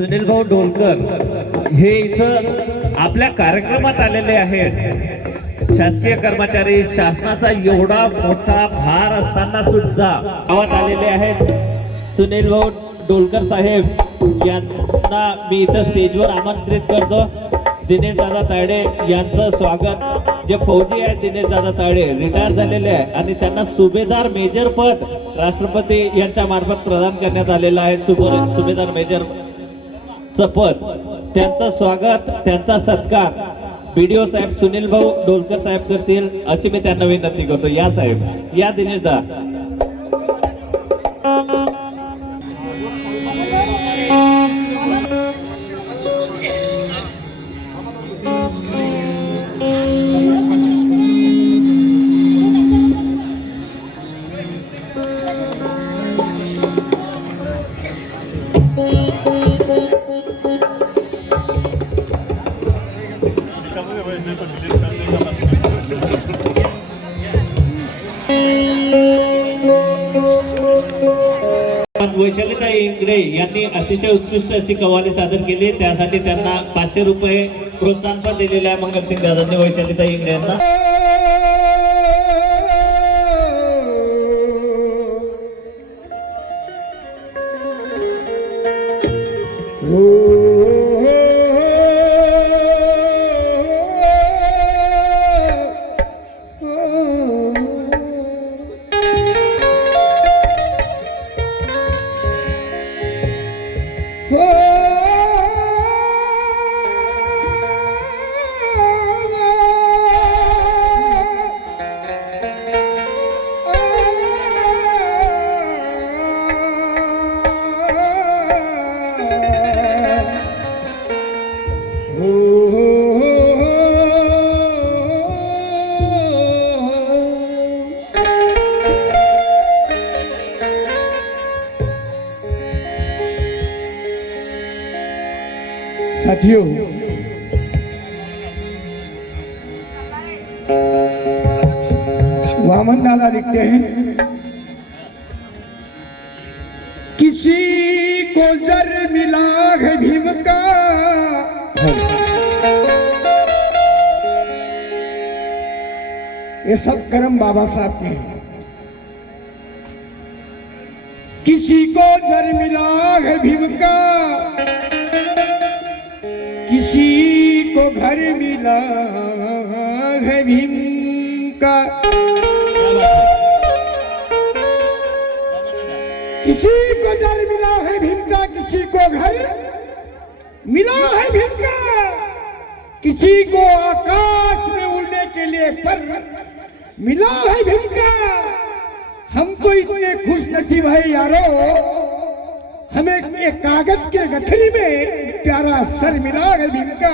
सुनील भाऊ डोलकर हे इथं आपल्या कार्यक्रमात आलेले आहेत. शासकीय कर्मचारी शासनाचा एवढा मोठा भार असताना सुद्धा गावात आलेले आहेत. सुनील भाऊ डोलकर साहेब यांना मी इथं स्टेजवर आमंत्रित करतो. दिनेश दादा तायडे यांचं स्वागत. जे फौजी आहेत दिनेश दादा तायडे रिटायर झालेले आहे आणि त्यांना सुभेदार मेजर पद राष्ट्रपती यांच्या मार्फत प्रदान करण्यात आलेलं आहे. सुबे- सुभेदार मेजर पद त्यांचं स्वागत त्यांचा सत्कार. बीडीओ साहेब सुनील भाऊ डोलकर साहेब करतील अशी मी त्यांना विनंती करतो. या साहेब या दिनेशदा. वैशालीताई वैशालीता इंगडे यांनी अतिशय उत्कृष्ट अशी कव्वाली सादर केली. त्यासाठी त्यांना पाचशे रुपये प्रोत्साहनपण दिलेले आहे मंगलसिंग दादांनी वैशालीता इंगडे यांना. साथियों वामन दादा लिखते हैं। किसी को जर मिला है भीम का ये सब कर्म बाबा साहब के हैं। किसी को जर मिला है भीम का किसी को घर मिला है भीम का किसी को घर मिला है भीम का किसी को घर मिला है भीम का किसी को आकाश में उड़ने के लिए पर मिला है भीम का हम तो इतने खुश नसीब है यारो। हमें एक कागज के गठरी में प्यारा सर मिला है भीम का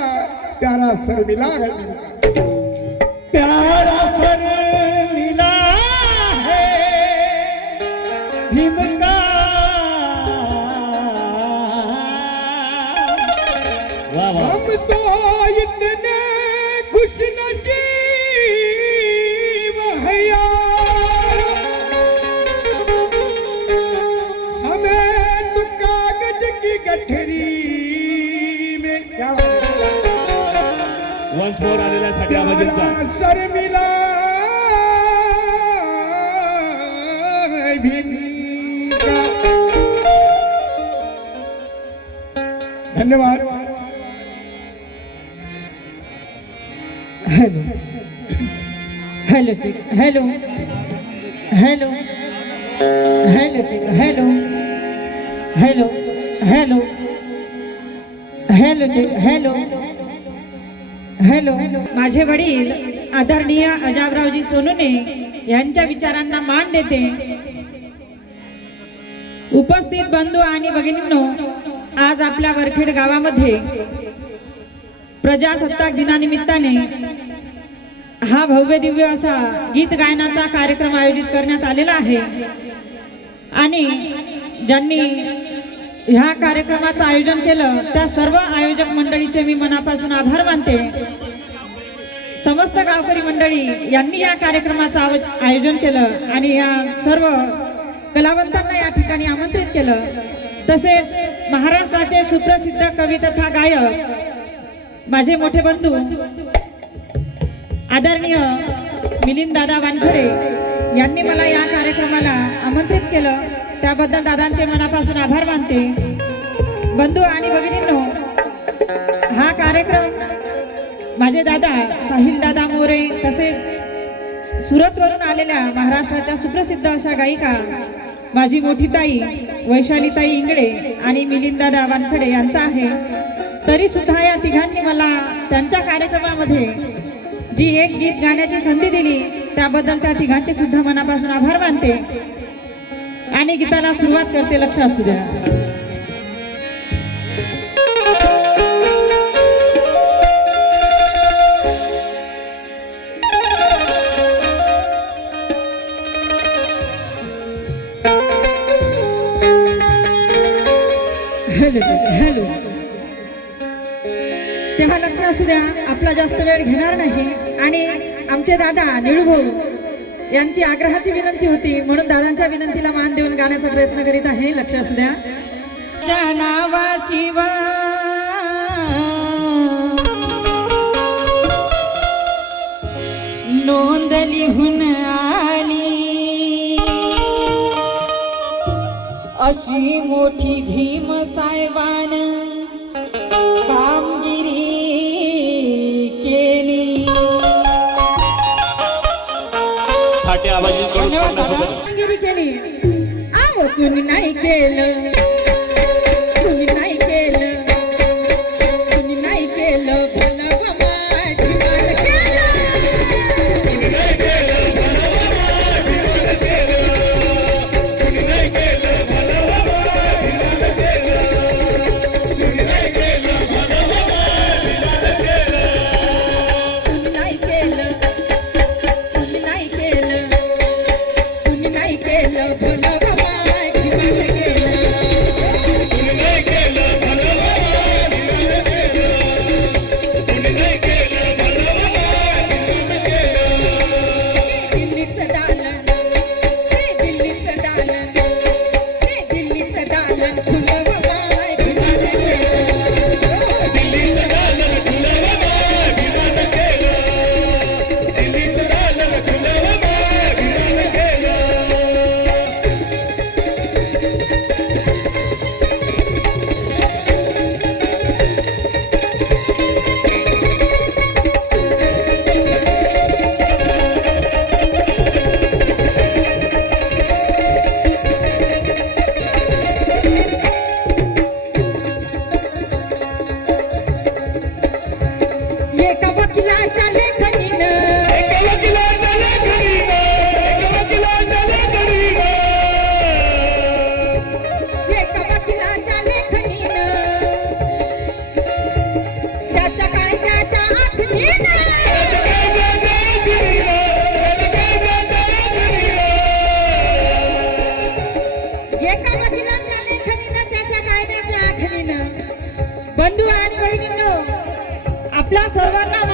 प्यारा सर मिला है भीम का प्यारा सर। वन्स मोर आलेला आहे थंडी आवाजांचा प्यारा सर मिला है भीम का धन्यवाद. Hello. Hello check hello. Hello. Hello check hello. Hello. Hello. Hello check hello. Hello माझे वडील आदरणीय अजाबरावजी सोनूने यांच्या विचारांना मान देते. उपस्थित बंधू आणि भगिनींनो आज आपल्या वरखेड गावामध्ये प्रजासत्ताक दिनानिमित्ताने हा भव्य दिव्य असा गीत गायनाचा कार्यक्रम आयोजित करण्यात आलेला आहे. आणि ज्यांनी ह्या कार्यक्रमाचं आयोजन केलं त्या सर्व आयोजक मंडळीचे मी मनापासून आभार मानते. समस्त गावकरी मंडळी यांनी या कार्यक्रमाचं आव- आयोजन केलं आणि या सर्व कलावंतांना या ठिकाणी आमंत्रित केलं. तसेच महाराष्ट्राचे सुप्रसिद्ध कवी तथा गायक माझे मोठे बंधू आदरणीय मिलिंद दादा वानखडे यांनी मला या कार्यक्रमाला आमंत्रित केलं. त्याबद्दल दादांचे मनापासून आभार मानते. बंधू आणि भगिनींनो हा कार्यक्रम माझे दादा साहिल दादा मोरे तसेच सुरतवरून आलेल्या महाराष्ट्राच्या सुप्रसिद्ध अशा गायिका माझी मोठी ताई वैशालीताई इंगळे आणि मिलिंदादा वानखडे यांचा आहे. तरी सुद्धा या तिघांनी मला त्यांच्या कार्यक्रमामध्ये जी एक गीत गाण्याची संधी दिली त्याबद्दल त्या तिघांचे सुद्धा मनापासून आभार मानते. आणि गीताला सुरुवात करते लक्ष असू द्या. Hello hello. तेव्हा लक्ष असू द्या आपला जास्त वेळ घेणार नाही. आणि आमचे दादा निळूभाऊ यांची आग्रहाची विनंती होती. म्हणून दादांच्या विनंतीला मान देऊन गाण्याचा प्रयत्न करीत आहे. लक्ष असू द्या. नावाची वा. नोंद लिहून आली. अशी मोठी भीम साहेबान आवाजी धन्यवाद दादा कामगिरी केली आव कुणी नाही केलं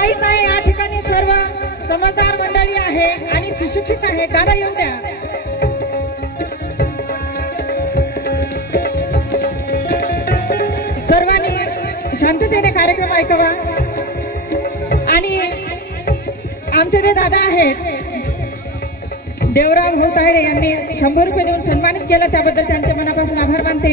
सर्वांना या ठिकाणी सर्व समजदार मंडळी आहे आणि सुशिक्षित आहे. दादा येऊन द्या. सर्वांनी शांततेने कार्यक्रम ऐकावा. आणि आमचे जे दादा आहेत देवराव होताळे यांनी शंभर रुपये देऊन सन्मानित केलं. त्याबद्दल त्यांच्या मनापासून आभार मानते.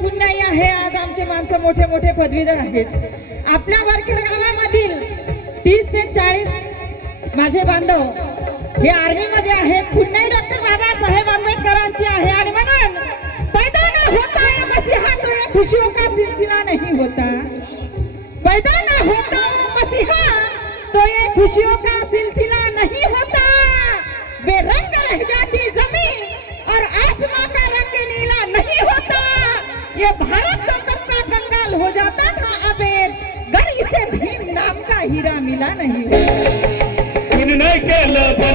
पुण्याई आहे. आज आमचे माणसं मोठे मोठे पदवीधर आहेत. आपल्या वरखेड गावामधील तीस ते चाळीस माझे बांधव हे आर्मी मध्ये आहेत. पुण्याई डॉक्टर बाबासाहेब आंबेडकरांची आहे. आणि म्हणून पैदा न होता है मसीहा तो ये खुशियों का सिलसिला नहीं होता. पैदा न होता वो मसीहा तो ये खुशियों का ये भारत तो कब का कंगाल हो जाता था अबेर। गर इसे भीम नाम का हीरा मिला नहीं नाही केलं भलं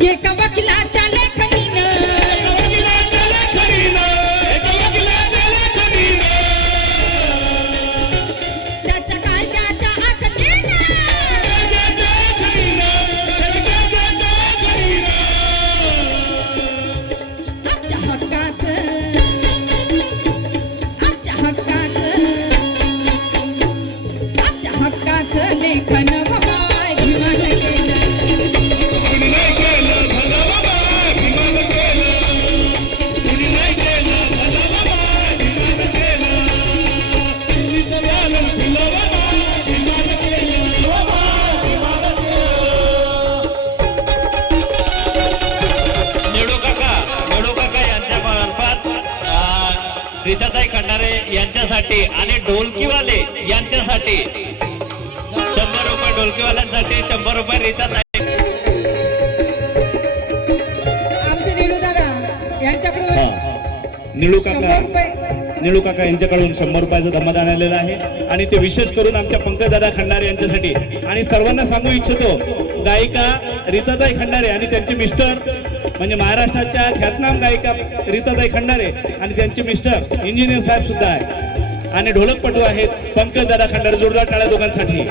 एका वकिलाच्या यांच्यासाठी आणि ढोलकीवाले यांच्यासाठी. शंभर रुपये ढोलकीवाल्यांसाठी शंभर रुपये रीताताई आमचे निलू दादा यांच्याकडून निळू शंभर काका निळू काका यांच्याकडून शंभर रुपयाचं धम्मदान आलेलं आहे. आणि ते विशेष करून आमच्या पंकजदादा खंडारे यांच्यासाठी. आणि सर्वांना सांगू इच्छितो गायिका रीताताई खंडारे आणि त्यांचे मिस्टर म्हणजे महाराष्ट्राच्या ख्यातनाम गायिका रीताताई खंडारे आणि त्यांचे मिस्टर इंजिनियर साहेब सुद्धा आहे. आणि ढोलकपटू आहेत पंकजदादा खंडारे जोरदार टाळ्या दोघांसाठी.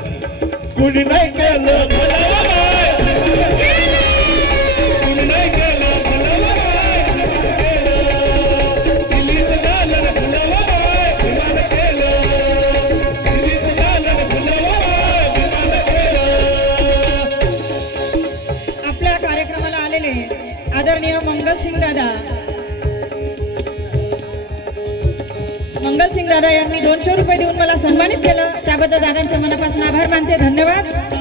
कुणी नाही रुपये देऊन मला सन्मानित केलं. त्याबद्दल दादांच्या मनापासून आभार मानते. धन्यवाद.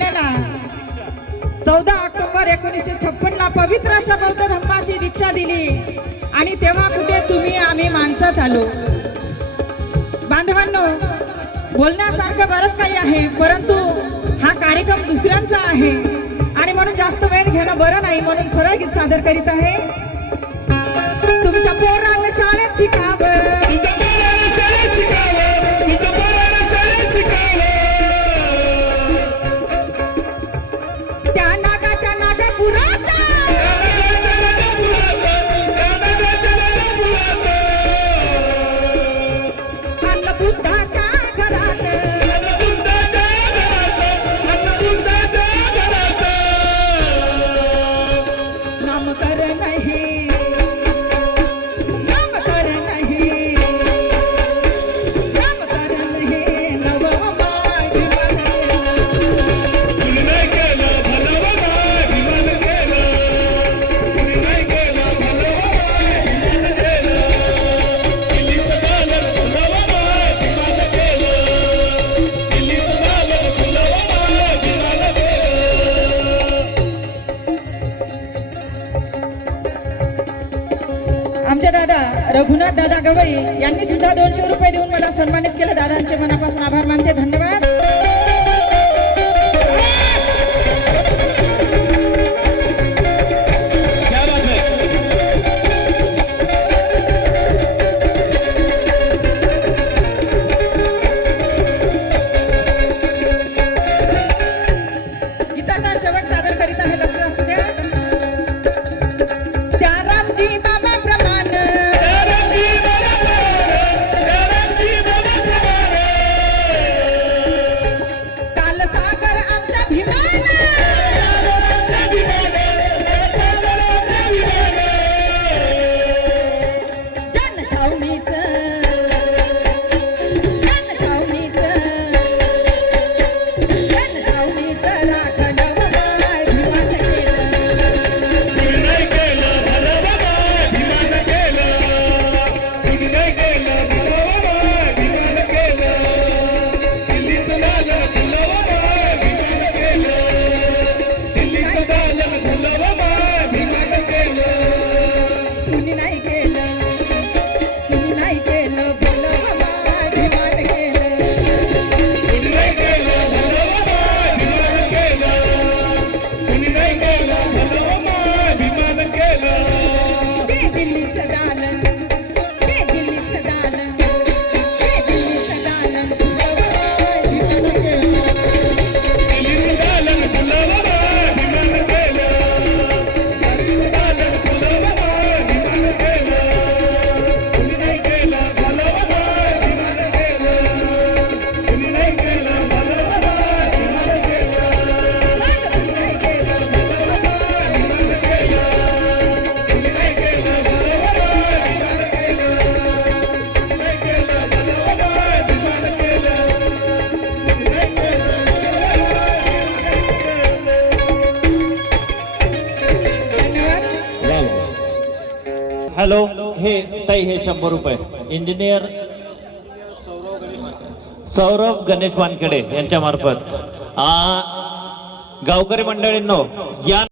आपल्याला. चौदा ऑक्टोबर एकोणीसशे छप्पन ला पवित्र अशा बौद्ध धर्माची दीक्षा दिली. आणि तेव्हा कुठे तुम्ही आम्ही माणसात आलो बांधवांनो बोलण्यासारखं बरंच काही आहे परंतु हा कार्यक्रम दुसऱ्यांचा आहे. आणि म्हणून जास्त वेळ घेणं बरं नाही म्हणून सरळ गीत सादर करीत आहे. तुमच्या पोरांना शाळेत शिकावं. घंटा दोनशे शंभर रुपये. इंजिनियर सौरभ गणेश वानखेडे यांच्या मार्फत. गावकरी मंडळींनो या